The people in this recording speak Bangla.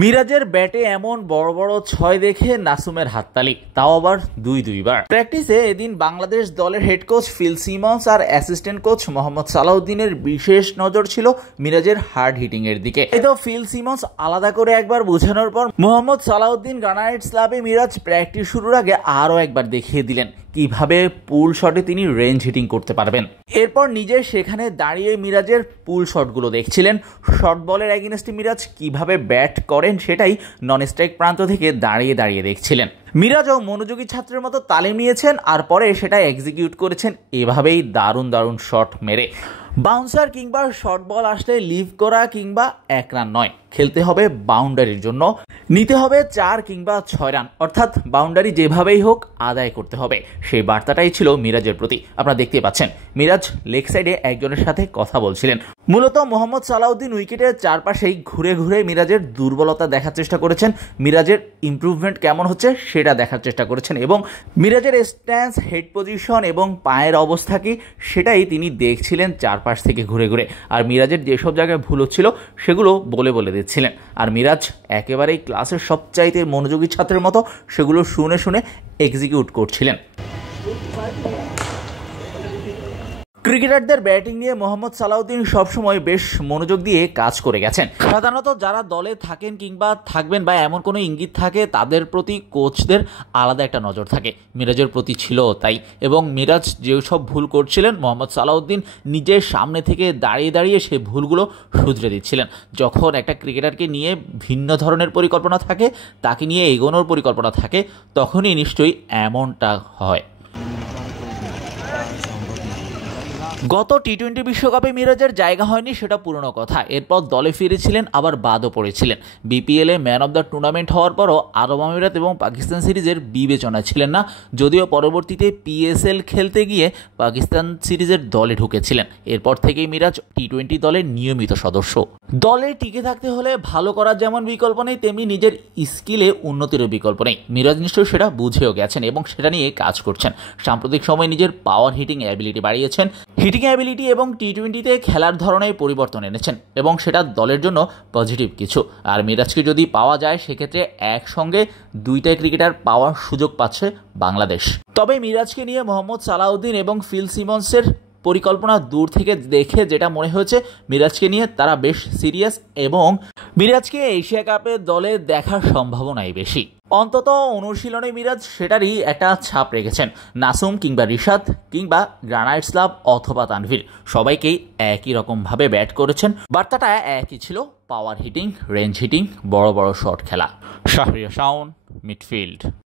মিরাজের ব্যাটে এমন বড় বড় ছয় দেখে নাসুমের হাততালি, তাও আবার দুইবার। প্র্যাকটিসে এদিন বাংলাদেশ দলের হেড কোচ ফিল সিমন্স আর অ্যাসিস্ট্যান্ট কোচ মোহাম্মদ সালাউদ্দিনের বিশেষ নজর ছিল মিরাজের হার্ড হিটিং এর দিকে। এই তো ফিল সিমন্স আলাদা করে একবার বোঝানোর পর মোহাম্মদ সালাউদ্দিন গ্রানাইটস ক্লাবে মিরাজ প্র্যাকটিস শুরুর আগে আরও একবার দেখিয়ে দিলেন কিভাবে পুল শটে তিনি রেঞ্জ হিটিং করতে পারবেন। এরপর নিজে সেখানে দাঁড়িয়ে মিরাজের পুল শটগুলো দেখছিলেন। শর্ট বলের এগেইনস্টে মিরাজ কিভাবে ব্যাট করেন সেটাই নন স্ট্রাইক প্রান্ত থেকে দাঁড়িয়ে দাঁড়িয়ে দেখছিলেন। মিরাজও মনোযোগী ছাত্রের মতো তালিম নিয়েছেন আর পরে সেটা এক্সিকিউট করেছেন এভাবেই দারুণ শট মেরে। বাউন্সার কিংবা শর্ট বল আসলে লিভ করা কিংবা 1 রান নয়, খেলতে হবে বাউন্ডারির জন্য, নিতে হবে 4 কিংবা 6 রান, অর্থাৎ বাউন্ডারি যেভাবেই হোক আদায় করতে হবে। সেই বার্তাটাই ছিল মিরাজের প্রতি। আপনারা দেখতে পাচ্ছেন মিরাজ লেগ সাইডে একজনের সাথে কথা বলছিলেন। মূলত মোহাম্মদ সালাউদ্দিন উইকেটের চারপাশেই ঘুরে ঘুরে মিরাজের দুর্বলতা দেখার চেষ্টা করেছেন, মিরাজের ইমপ্রুভমেন্ট কেমন হচ্ছে সেটা দেখার চেষ্টা করেছেন এবং মিরাজের স্ট্যান্স, হেড পজিশন এবং পায়ের অবস্থা কি সেটাই তিনি দেখছিলেন চারপাশ থেকে ঘুরে ঘুরে। আর মিরাজের যেসব জায়গায় ভুল হচ্ছিল সেগুলো বলে দিচ্ছিলেন। আর মিরাজ একেবারেই ক্লাসের সবচাইতে মনোযোগী ছাত্রের মতো সেগুলো শুনে এক্সিকিউট করছিলেন। ক্রিকেটারদের ব্যাটিং নিয়ে মোহাম্মদ সালাউদ্দিন সবসময় বেশ মনোযোগ দিয়ে কাজ করে গেছেন। সাধারণত যারা দলে থাকেন কিংবা থাকবেন বা এমন কোনো ইঙ্গিত থাকে তাদের প্রতি কোচদের আলাদা একটা নজর থাকে, মিরাজের প্রতি ছিল তাই। এবং মিরাজ যেসব ভুল করছিলেন মোহাম্মদ সালাউদ্দিন নিজের সামনে থেকে দাঁড়িয়ে সে ভুলগুলো শুধরে দিচ্ছিলেন। যখন একটা ক্রিকেটারকে নিয়ে ভিন্ন ধরনের পরিকল্পনা থাকে, তাকে নিয়ে এগোনোর পরিকল্পনা থাকে, তখনই নিশ্চয়ই এমনটা হয়। গত টি-20 বিশ্বকাপে মিরাজের জায়গা হয়নি সেটা পুরনো কথা। এরপর দলে ফিরেছিলেন, আবার বাদও পড়েছিলেন। বিপিএলে ম্যান অব দ্য টুর্নামেন্ট হওয়ার পরও আরব আমিরাত এবং পাকিস্তান সিরিজের বিবেচনায় ছিলেন না, যদিও পরবর্তীতে পিএসএল খেলতে গিয়ে পাকিস্তান সিরিজের দলে ঢুকেছিলেন। এরপর থেকেই মিরাজ টি-20 দলের নিয়মিত সদস্য। দলে টিকে থাকতে হলে ভালো করার যেমন বিকল্প নেই, তেমনি নিজের স্কিলে উন্নতিরও বিকল্প নেই। মিরাজ নিশ্চয়ই সেটা বুঝেও গেছেন এবং সেটা নিয়ে কাজ করছেন। সাম্প্রতিক সময়ে নিজের পাওয়ার হিটিং অ্যাবিলিটি বাড়িয়েছেন, হিটিং অ্যাবিলিটি এবং টি-20তে খেলার ধরনের পরিবর্তন এনেছেন এবং সেটা দলের জন্য পজিটিভ কিছু। আর মিরাজকে যদি পাওয়া যায় সেক্ষেত্রে একসঙ্গে 2টা ক্রিকেটার পাওয়ার সুযোগ পাচ্ছে বাংলাদেশ। তবে মিরাজকে নিয়ে মোহাম্মদ সালাউদ্দিন এবং ফিল সিমন্সের পরিকল্পনা দূর থেকে দেখে যেটা মনে হয়েছে, মিরাজকে নিয়ে তারা বেশ সিরিয়াস এবং মিরাজকে এশিয়া কাপের দলে দেখার সম্ভাবনাই বেশি। অন্তত অনুশীলনে মিরাজ সেটারই একটা ছাপ রেখেছেন। নাসুম কিংবা রিশাদ কিংবা গ্রানাইটস ক্লাব অথবা তানভীর সবাইকেই একই রকমভাবে ব্যাট করেছেন। বার্তাটা একই ছিল, পাওয়ার হিটিং, রেঞ্জ হিটিং, বড় শট খেলা। শাহরিয়ার শাওন, মিডফিল্ড।